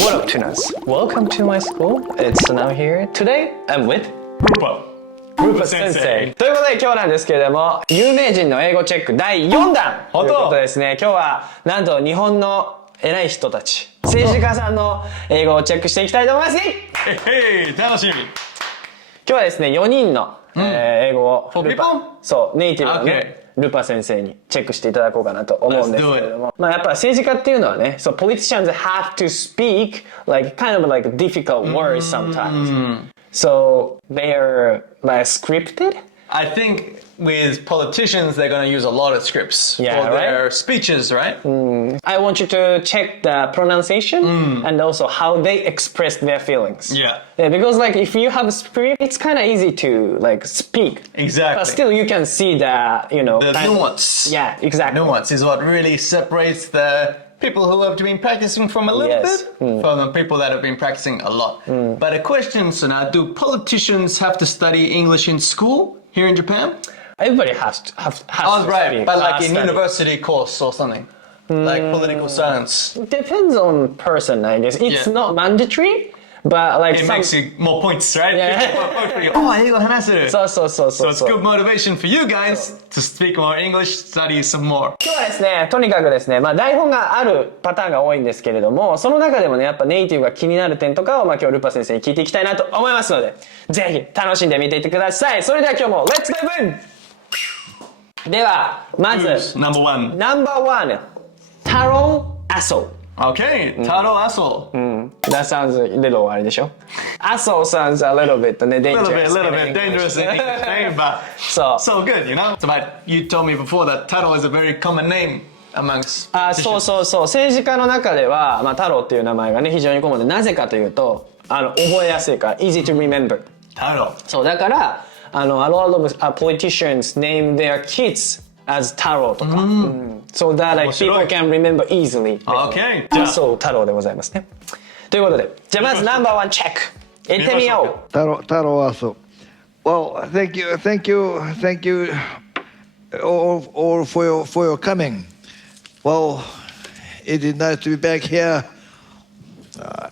What up, tuners? Welcome to my school. It's Sunao here. Today, I'm with Rupa 先生。ということで今日なんですけれども、有名人の英語チェック第4弾ということですね。今日はなんと日本の偉い人たち、政治家さんの英語をチェックしていきたいと思います。楽しみ。今日はですね、4人の、英語をネイティブのね、ルパ先生にチェックしていただこうかなと思うんですけれども、まあやっぱ政治家っていうのはね、politicians have to speak like kind of like difficult words sometimes. So they are like scripted. I think with politicians, they're going to use a lot of scripts for their speeches, right? I want you to check the pronunciation and also how they express their feelings. Yeah. Because like if you have a script, it's kind of easy to like speak. Exactly. But still you can see the, you know. The nuance. Yeah, exactly. Nuance is what really separates the people who have been practicing from a little bit from the people that have been practicing a lot. But a question, Suna, do politicians have to study English in school here in Japan? Everybody has to right, speak. but like in university course or something, like political science. It depends on person, I guess. It's not mandatory, but like it makes you more points, right? Yeah. Oh, 英語話せる. So it's good motivation for you guys to speak more English, study some more. 今日はですね、とにかくですね、まあ台本があるパターンが多いんですけれども、その中でもね、やっぱネイティブが気になる点とかを、まあ今日ルパ先生に聞いていきたいなと思いますので、ぜひ楽しんでみていってください。それでは今日も Let's dive in! では、まず Number one. Number one 太郎麻生 Okay, Taro Aso. That sounds a little あれでしょ Asshole sounds a little bit dangerous. A little bit dangerous in English name, but so good, you know? But you told me before that Taro is a very common name amongst そう政治家の中では、まあ、太郎っていう名前がね非常にコモンで、なぜかというと覚えやすいから easy to remember. Taro. そうだからa lot of politicians name their kids as 太郎とか、so that like people can remember easily. Okay. じゃあそう太郎でございますね。ということで、じゃあまずナンバーワンチェック行ってみよう。太郎麻生。Well, thank you all for your coming. Well, it is nice to be back here.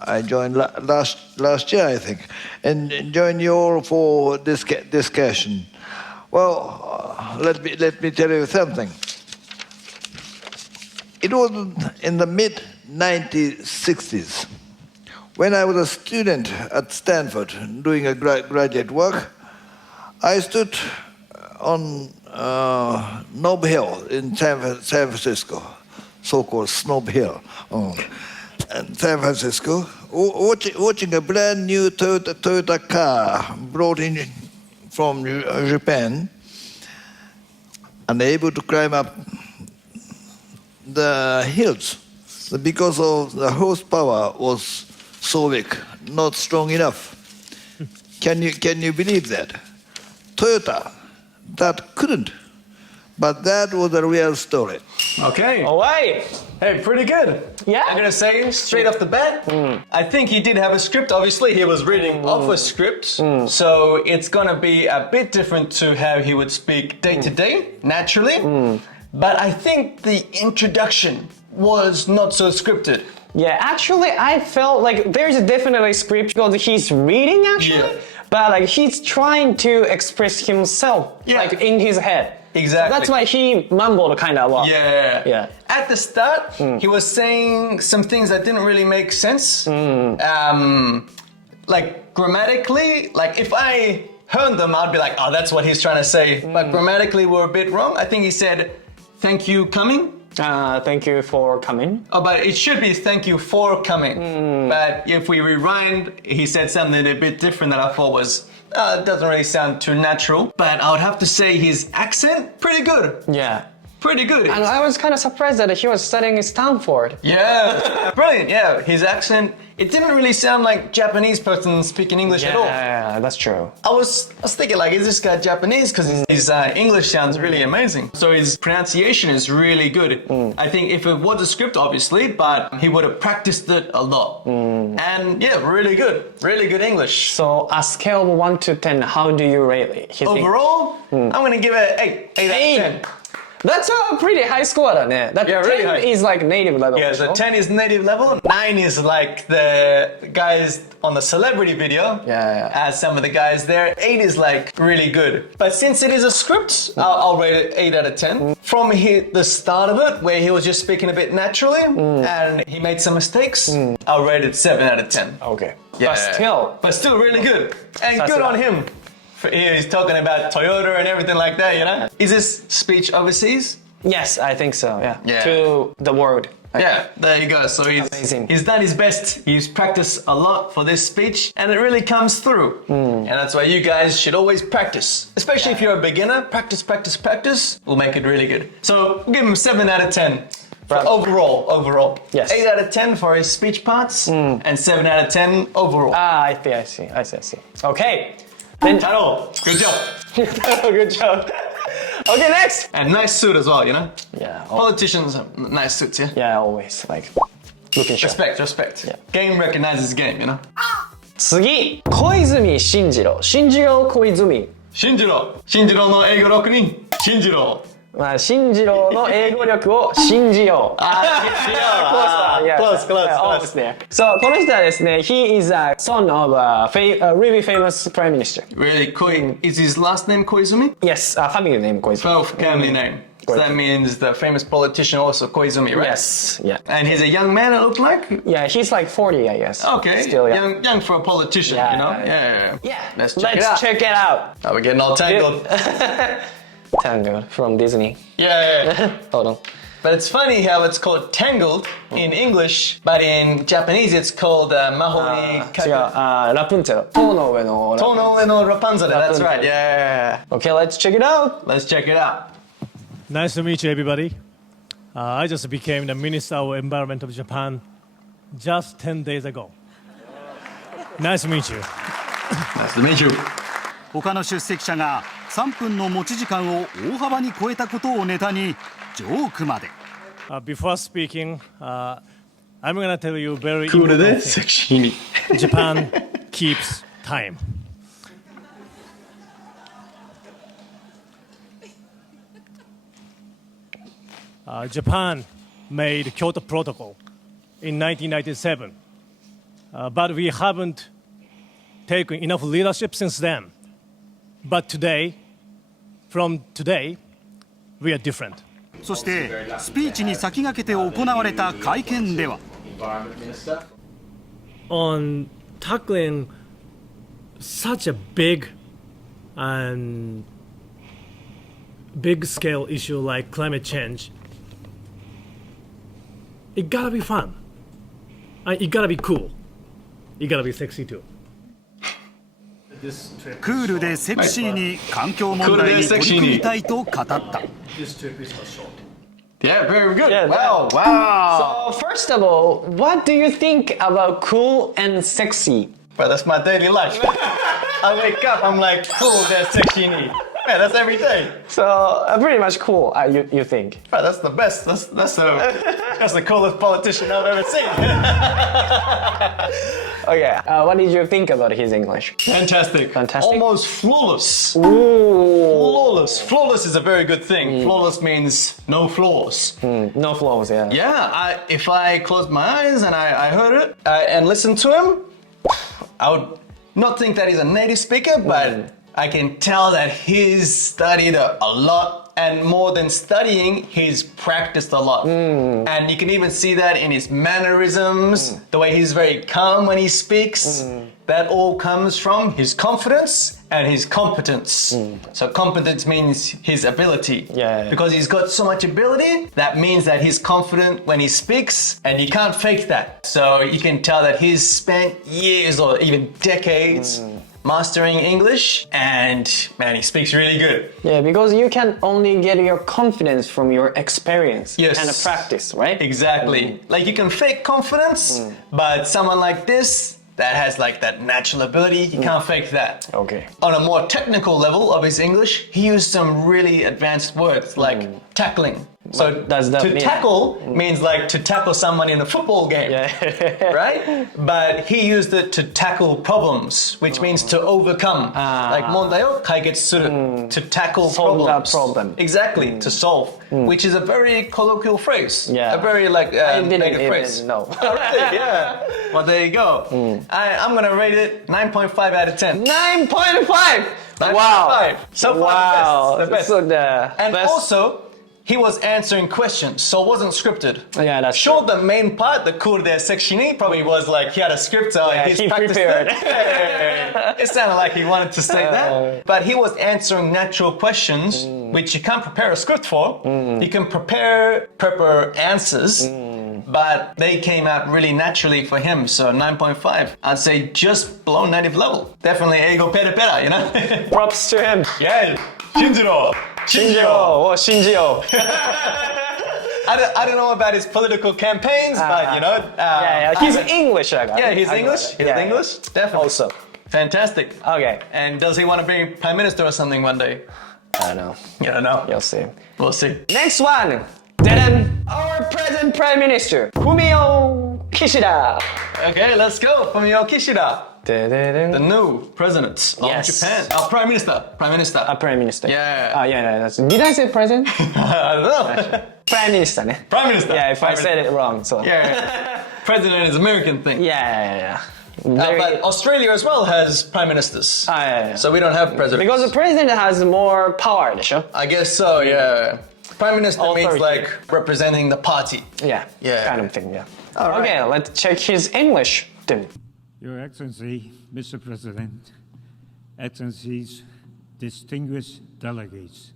I joined last year, I think, and joined you all for this discussion. Well, let me tell you something. It was in the mid-1960s when I was a student at Stanford doing a graduate work. I stood on Nob Hill in San Francisco, so-called Snob Hill, in San Francisco, watching a brand new Toyota car brought in from Japan, unable to climb up the hills because of the horsepower was so weak, not strong enough. Can you believe that? Toyota, that couldn't. But that was a real story. Okay. All right. Hey, pretty good. Yeah. I'm gonna say straight off the bat, I think he did have a script. Obviously, he was reading off a script, so it's gonna be a bit different to how he would speak day to day, naturally. But I think the introduction was not so scripted. Yeah, actually, I felt like there's definitely script because he's reading actually, but like he's trying to express himself like in his head. Exactly. So that's why he mumbled kind of a lot. Yeah. At the start, he was saying some things that didn't really make sense. Like grammatically, like if I heard them, I'd be like, oh, that's what he's trying to say. But grammatically, we're a bit wrong. I think he said, thank you coming. Thank you for coming. Oh, but it should be thank you for coming. But if we rewind, he said something a bit different that I thought was, it doesn't really sound too natural. But I would have to say his accent, pretty good. Yeah. Pretty good. And I was kind of surprised that he was studying in Stanford. Yeah, brilliant. Yeah, his accent, it didn't really sound like Japanese person speaking English at all. Yeah, that's true. I was thinking like, is this guy Japanese? Because his English sounds really amazing. So his pronunciation is really good. I think if it was a script, obviously, but he would have practiced it a lot. And yeah, really good English. So a scale of 1 to 10, how do you rate his Overall, I'm going to give it 8 out of 10. That's a pretty high score だね。だって Yeah, really 10 is like native level. Yeah, so 10 is native level, 9 is like the guys on the celebrity video, as some of the guys there, 8 is like really good. But since it is a script, I'll rate it 8 out of 10. From the start of it, where he was just speaking a bit naturally, and he made some mistakes, I'll rate it 7 out of 10. Okay. Yeah. But still really good. And good on him. He's talking about Toyota and everything like that, you know? Is this speech overseas? Yes, I think so, yeah. Yeah. To the world. Yeah, there you go. So he's done his best. He's practiced a lot for this speech, and it really comes through. And that's why you guys should always practice. Especially if you're a beginner, practice will make it really good. So give him 7 out of 10. Overall. Yes. 8 out of 10 for his speech parts, and 7 out of 10 overall. I see. Okay. Then Taro, good job. good job. Okay, next. And nice suit as well, you know? Yeah. Politicians have nice suits, yeah? Yeah, always like looking sharp. Respect. Yeah. Game recognizes game, you know? 次、小泉進次郎。進次郎小泉。進次郎の英語6人。進次郎。まあ、進次郎の英語力を信じよう。Close. Almost there. So, この人はですね、he is a son of a really famous prime minister. Really? Is his last name Koizumi? Yes, family name 小泉。 Both family name. So that means the famous politician also Koizumi, right? Yes, yeah. And he's a young man, it looked like? Yeah, he's like 40, I guess. Okay, Still young. young for a politician, you know? Yeah. Let's check check it out. Oh, we're getting all tangled. Tangled from Disney. Yeah. Hold on. But it's funny how it's called tangled in English, but in Japanese it's called mahoni 違う、ラプンツェル。塔の上のラプンツェル。 Tono no Rapunzel, that's right, yeah. Okay, let's check it out. Let's check it out. Nice to meet you, everybody. I just became the Minister of Environment of Japan just 10 days ago. Nice to meet you. Nice to meet you. 他の出席者が3分の持ち時間を大幅に超えたことをネタにジョークまで。Before speaking, I'm gonna tell you very クールで important セ thing. クシーに。Japan keeps time. Japan made Kyoto Protocol in 1997, but we haven't taken enough leadership since then. But from today, we are different. そしてスピーチに先駆けて行われた会見では On tackling such a big and big scale issue like climate change, it gotta be fun. It gotta be cool. It gotta be sexy too. クールでセクシーに環境問題に取り組みたいと語った。 Yeah, very good. Yeah, wow. So, first of all, what do you think about cool and sexy? But that's my daily life. I wake up, I'm like, cool, that's sexy. Yeah, that's every day. So, pretty much cool, you think? Right, that's the best. That's the coolest politician I've ever seen. Okay, what did you think about his English? Fantastic. Almost flawless. Ooh. Flawless is a very good thing. Flawless means no flaws. No flaws, yeah. Yeah, if I closed my eyes and I heard it and listened to him, I would not think that he's a native speaker, but I can tell that he's studied a lot. And more than studying, he's practiced a lot. And you can even see that in his mannerisms, the way he's very calm when he speaks. That all comes from his confidence and his competence. So competence means his ability. Yeah. Because he's got so much ability, that means that he's confident when he speaks, and you can't fake that. So you can tell that he's spent years or even decades mastering English, and man, he speaks really good. Yeah, because you can only get your confidence from your experience Yes. and practice, right? Exactly. Like you can fake confidence, but someone like this that has like that natural ability, you can't fake that. Okay. On a more technical level of his English, he used some really advanced words like tackling. So What does that to mean? tackle means like to tackle someone in a football game, Yeah. right? But he used it to tackle problems, which means to overcome. Like 問題を解決する, to tackle Solve that problems. problem. Exactly, to solve, which is a very colloquial phrase. Yeah. A very like I didn't native even phrase. know. Oh, really? Yeah. Well, there you go. I'm gonna rate it 9.5 out of 10. 9.5! 9.5. Wow. So far, wow. the best. So the And best. also, he was answering questions, so it wasn't scripted. Yeah, that's Sure, true. the main part, the kurde sectioni, probably was like he had a script, Yeah, he's he practiced prepared. it. Yeah. It sounded like he wanted to say that. But he was answering natural questions, which you can't prepare a script for. You can prepare proper answers. But they came out really naturally for him, so 9.5. I'd say just below native level. Definitely ego pera pera, you know? Props to him. Yeah, Shinjiro. 信じよう。信じよう。I don't know about his political campaigns, but you know. Yeah, he's English. Yeah, he's English. He's English. Definitely. Also. Fantastic. Okay. And does he want to be prime minister or something one day? I don't know. You don't know. You'll see. We'll see. Next one. Then our present Prime Minister, Fumio Kishida. Okay, let's go. Fumio Kishida, the new president of Yes. Japan. Prime minister. Prime minister. Prime Minister. Yeah. Yeah. That's, did I say president? I don't know. Prime Minister, ne? Prime minister. Yeah, if I Prime said it wrong, so. Yeah. President is American thing. Yeah. Very- But Australia as well has prime ministers. yeah. So we don't have presidents. Because the president has more power, でしょ? I guess so, yeah. Prime minister means Authority. like representing the party. Yeah. Yeah. Kind of thing, yeah. All right. Okay, let's check his English. Then. Your Excellency, Mr. President, Excellencies, distinguished delegates.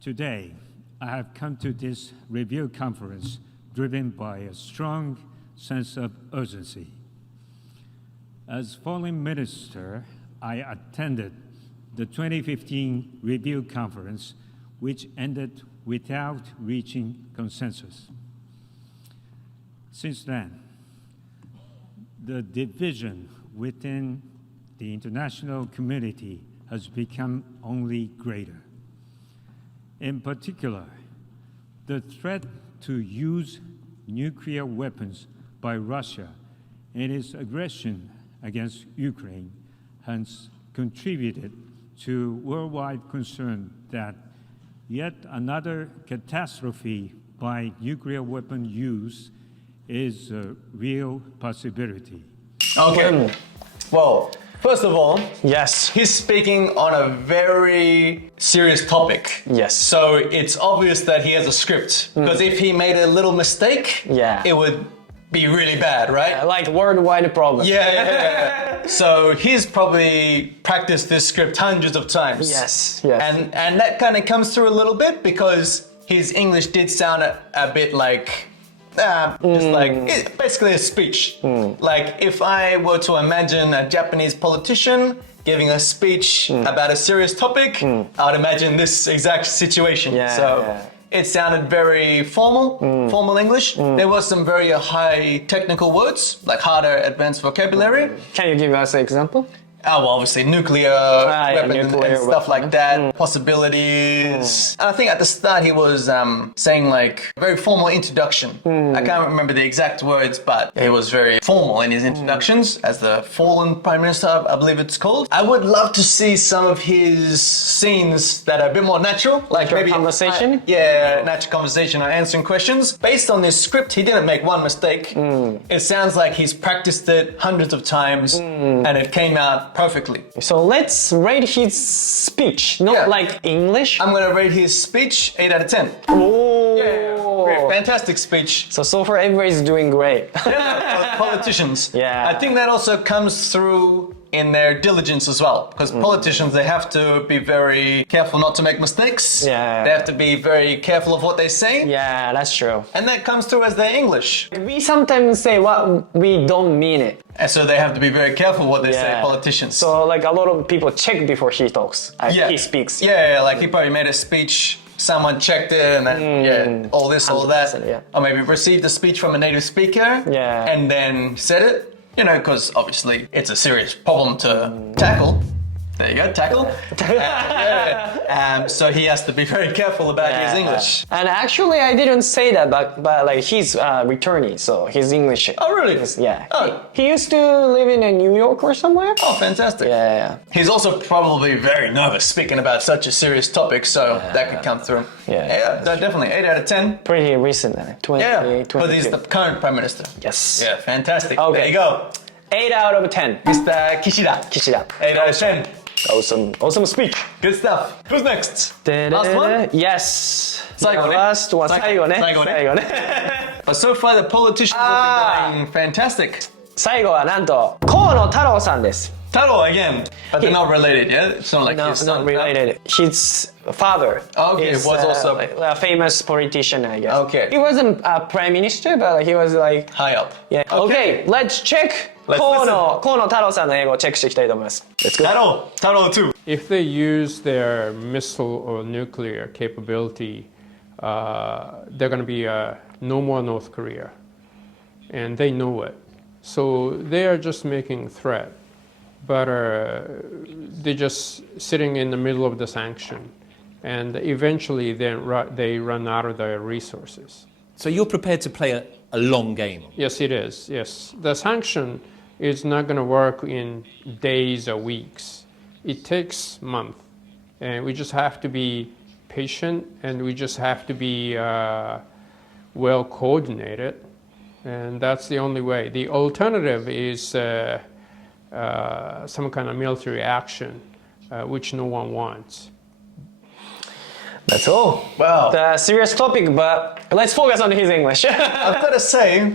Today, I have come to this review conference driven by a strong sense of urgency. As Foreign Minister, I attended the 2015 review conference, which ended without reaching consensus. Since then, the division within the international community has become only greater. In particular, the threat to use nuclear weapons by Russia in its aggression against Ukraine has contributed to worldwide concern that yet another catastrophe by nuclear weapon use is a real possibility. Okay. Well, first of all, Yes. he's speaking on a very serious topic. Yes. So it's obvious that he has a script. Because if he made a little mistake, Yeah. it would be really bad, right? Like worldwide problem. Yeah. So he's probably practiced this script hundreds of times. Yes. And that kind of comes through a little bit because his English did sound a bit like basically a speech. Like if I were to imagine a Japanese politician giving a speech about a serious topic, I would imagine this exact situation. Yeah. It sounded very formal English. There was some very high technical words, like harder advanced vocabulary. Can you give us an example? Oh, well, obviously nuclear weapons nuclear and stuff weapon. like that, possibilities. And I think at the start he was saying like very formal introduction. I can't remember the exact words, but he was very formal in his introductions as the fallen Prime Minister, I believe it's called. I would love to see some of his scenes that are a bit more natural, like maybe conversation? natural conversation or answering questions. Based on this script, he didn't make one mistake. It sounds like he's practiced it hundreds of times and it came out perfectly. So let's rate his speech, not Yeah. like English. I'm gonna rate his speech 8 out of 10. Oh. Great, fantastic speech. So far everybody's doing great. Politicians. Yeah. I think that also comes through in their diligence as well. Because politicians, they have to be very careful not to make mistakes. Yeah. They have to be very careful of what they say. Yeah, that's true. And that comes through as their English. We sometimes say what we don't mean it. And so they have to be very careful what they say, Yeah. politicians. So like a lot of people check before he talks. He speaks. Yeah, like he probably made a speech, someone checked it, and then, all this, all that. 100%, yeah. Or maybe received a speech from a native speaker, Yeah. and then said it, because obviously it's a serious problem to tackle. There you go, tackle. So he has to be very careful about his English. And actually, I didn't say that, but like he's returning, so his English. Oh, really? Yeah. Oh. He used to live in New York or somewhere. Oh, fantastic. Yeah. He's also probably very nervous speaking about such a serious topic, so that could come through. Yeah. No, definitely. 8 out of 10. Pretty recent, 20. Yeah, but he's the current Prime Minister. Yes. Yeah, fantastic. Okay. There you go. 8 out of 10. Mr. Kishida. 岸田 8 out of 10. Awesome speech. Good stuff. Who's next? Last one? Yes. 最後ね Last one. 最後ね。最後ね But so far the politicians have been doing fantastic. 最後はなんと河野太郎さんです。Taro again, but they're not related, yeah? It's not like No, his son. not related. His father Okay, is was also a famous politician, I guess. Okay. He wasn't a prime minister, but he was like high up. yeah. Okay, let's check. Let's 河野太郎さんの英語をチェックしていきたいと思います。Let's go. Taro too. If they use their missile or nuclear capability, they're going to be no more North Korea. And they know it. So they are just making a threat. But they're just sitting in the middle of the sanction. And eventually they run out of their resources. So you're prepared to play a long game? Yes, it is. Yes. The sanction is not going to work in days or weeks. It takes months. And we just have to be patient, and we just have to be well coordinated. And that's the only way. The alternative is some kind of military action, which no one wants. That's all. Wow. The serious topic, but let's focus on his English. I've got to say,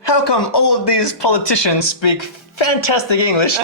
how come all of these politicians speak fantastic English,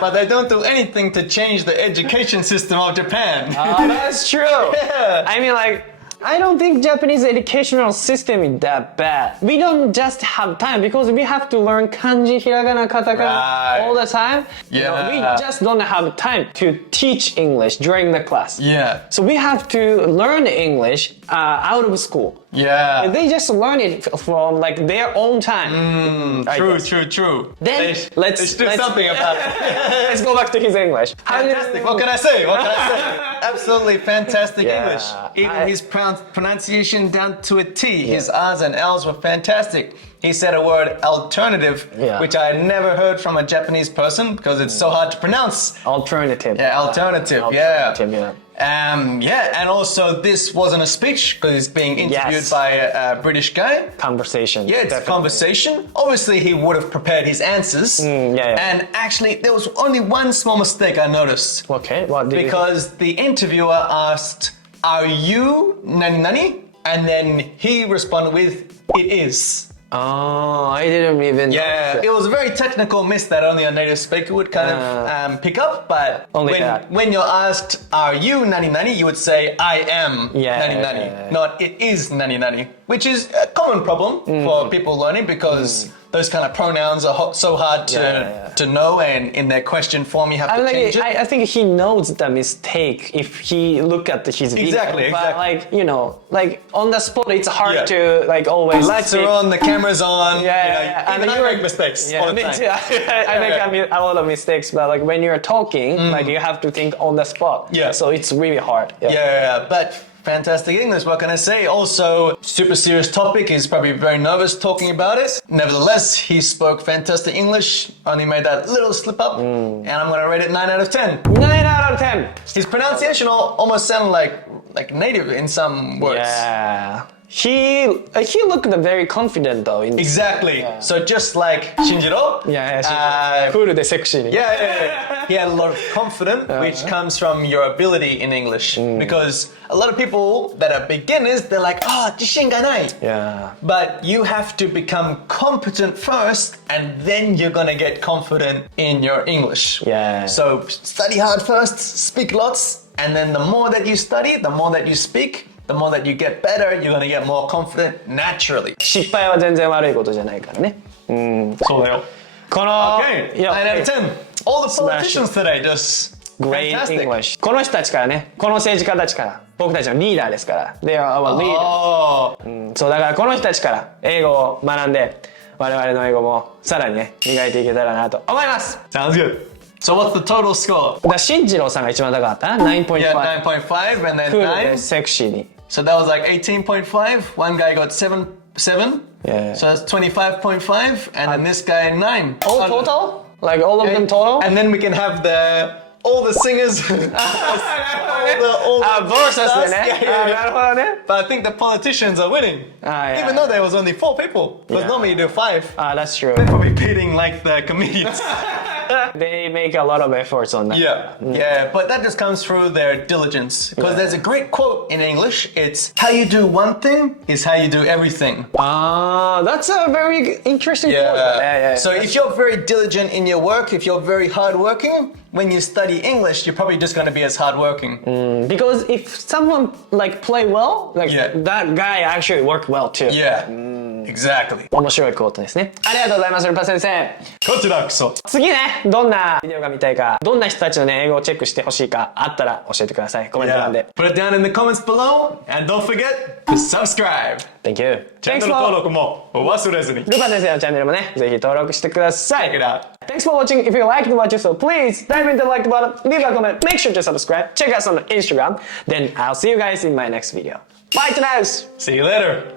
but they don't do anything to change the education system of Japan? That's true. Yeah. I mean, like, I don't think Japanese educational system is that bad. We don't just have time because we have to learn kanji, hiragana, katakana Right. all the time. Yeah. We just don't have time to teach English during the class. Yeah. So we have to learn English out of school. Yeah. They just learn it from like their own time. I guess. True. Then let's do something about it. Let's go back to his English. Fantastic. What can I say? Absolutely fantastic Yeah. English. Even his pronunciation down to a T. His R's and L's were fantastic. He said a word alternative, which I had never heard from a Japanese person because it's so hard to pronounce. Alternative. Yeah, alternative. Yeah. And also this wasn't a speech because he's being interviewed by a British guy. Conversation. Yeah, it's a conversation. Obviously, he would have prepared his answers. And actually, there was only one small mistake I noticed. Okay, what did Because the interviewer asked, "Are you nani nani?" And then he responded with, "It is." Oh, I didn't even Yeah, it was a very technical miss that only a native speaker would kind of pick up. But when you're asked, "Are you nani nani?" you would say, "I am nani nani," not "It is nani nani," which is a common problem for people learning because those kind of pronouns are so hard to know, and in their question form you have to change it. I think he knows the mistake if he look at his video. Exactly. But like, you know, like on the spot it's hard to like always Lights are on, the camera's on. And even I make mistakes all the time. I make a lot of mistakes, but like when you're talking, like you have to think on the spot. Yeah. So it's really hard. But fantastic English, what can I say? Also, super serious topic. He's probably very nervous talking about it. Nevertheless, he spoke fantastic English, only made that little slip up, and I'm gonna rate it 9 out of 10. 9 out of 10. His pronunciation almost sounded like native in some words. Yeah. He looked very confident though. Exactly. So just like Shinjiro. Cool de sexy. He had a lot of confidence, which comes from your ability in English. Because a lot of people that are beginners, they're like, jishin ga nai. Yeah. But you have to become competent first, and then you're gonna get confident in your English. Yeah. So study hard first, speak lots, and then the more that you study, the more that you speak, the more that you get better, you're gonna get more confident naturally. 失敗は全然悪いことじゃないからね。そうだよ。この Okay, 9 out of 10. All the politicians today just Great fantastic. English. この人たちからね、この政治家たちから僕たちのリーダーですから。They are our leaders. そうだからこの人たちから英語を学んで我々の英語もさらにね磨いていけたらなと思います。 Sounds good. So what's the total score? だ進次郎さんが一番高かったな 9.5 Yeah, 9.5 and then クールで 9. セクシーに So that was like 18.5. One guy got 7. Yeah. So that's 25.5, and then this guy 9. All total? Like all of them total? And then we can have all the singers. all the ボーサスでね Yeah. なるほどね But I think the politicians are winning. yeah. Even though there was only 4 people. Because Yeah. normally you do 5. That's true. They're probably beating like the comedians. They make a lot of efforts on that. Yeah, but that just comes through their diligence. Because there's a great quote in English. It's how you do one thing is how you do everything. That's a very interesting quote. So if you're very diligent in your work, if you're very hardworking, when you study English, you're probably just going to be as hardworking. Because if someone like play well, like that guy actually work well too. Yeah, exactly. 面白いクォートですね。ありがとうございます、ルパ先生。こちらこそ。次ね、どんなビデオが見たいか、どんな人たちのね、英語をチェックしてほしいかあったら教えてください。コメント欄で。Put it down in the comments below, and don't forget to subscribe. Thank you. チャンネル登録も忘れずに。ルパ先生のチャンネルもね、ぜひ登録してください。Check it out. Thanks for watching. If you liked what you saw, please dive into the like button, leave a comment, make sure to subscribe, check us on Instagram. Then I'll see you guys in my next video. Bye to now. See you later.